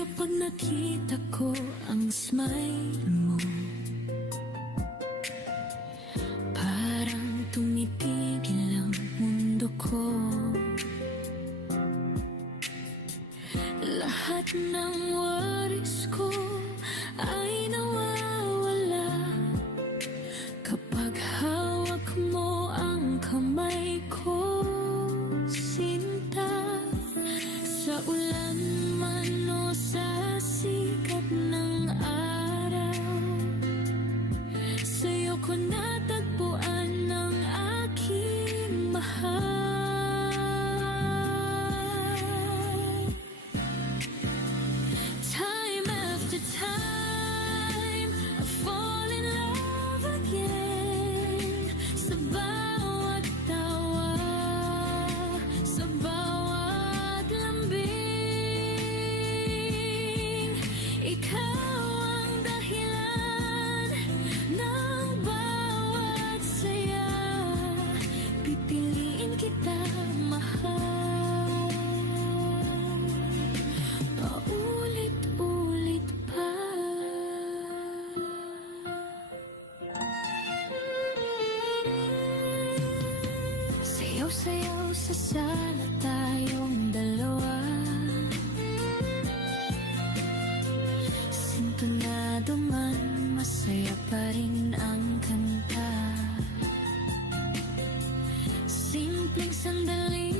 Kapag nakita ko ang smile mo, parang tumitigil ang mundo ko. Lahat ng worries ko ay nawawala kapag hawak mo ang kamay ko, sinta. Sa ulan man o sa sikat ng araw, sa'yo ko natagpuan ang aking mahal. Time after time, I fall in love again. Sa bawat tawa, sa bawat lambing, ikaw ang dahilan ng bawat saya. Pipiliin kita, mahal, paulit-ulit pa. Sayaw-sayaw sa sala tayong dalawa, sintonado man, masaya pa rin ang kanta. Simpleng sandali,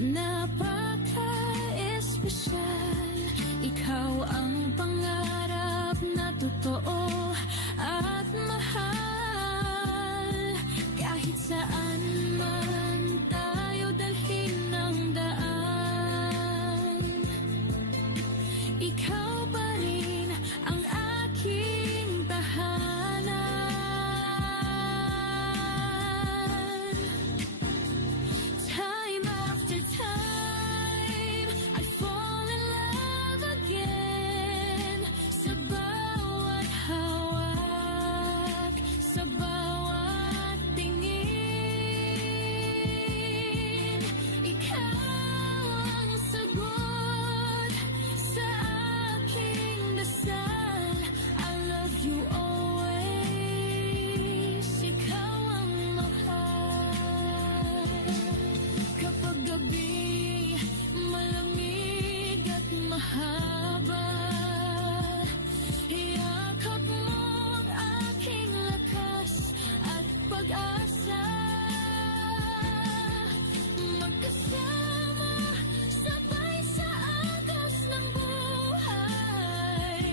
napaka-espesyal. Ikaw ang pangarap na totoo at mahal. Kahit saan man tayo dalhin ng daan, ikaw pa rin ang aking tahanan. Time after time, I fall in love again. Sa bawat hawak, sa bawat tingin, ikaw ang sagot sa aking dasal. I love you always, ikaw ang mahal. Kapag gabi malamig at mahaba, yakap mo ang aking lakas at pag-asa. Magkasama, sabay sa agos ng buhay,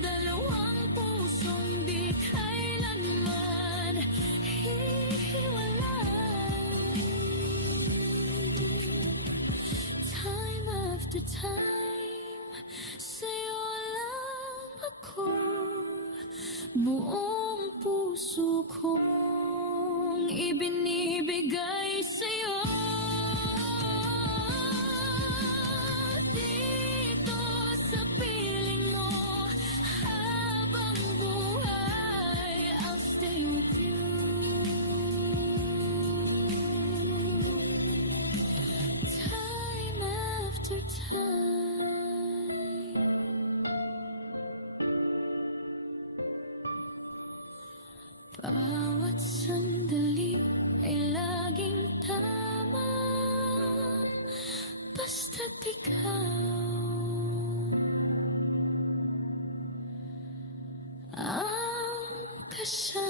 dalawang pusong di kailanman hihiwalay. Time after time, sa'yo lang ako, buong puso kong ibinibigay sa'yo. Dito sa piling mo, habang buhay, I'll stay with you. Time after time, bawat sandali ay laging tama, basta't ikaw ang kasama.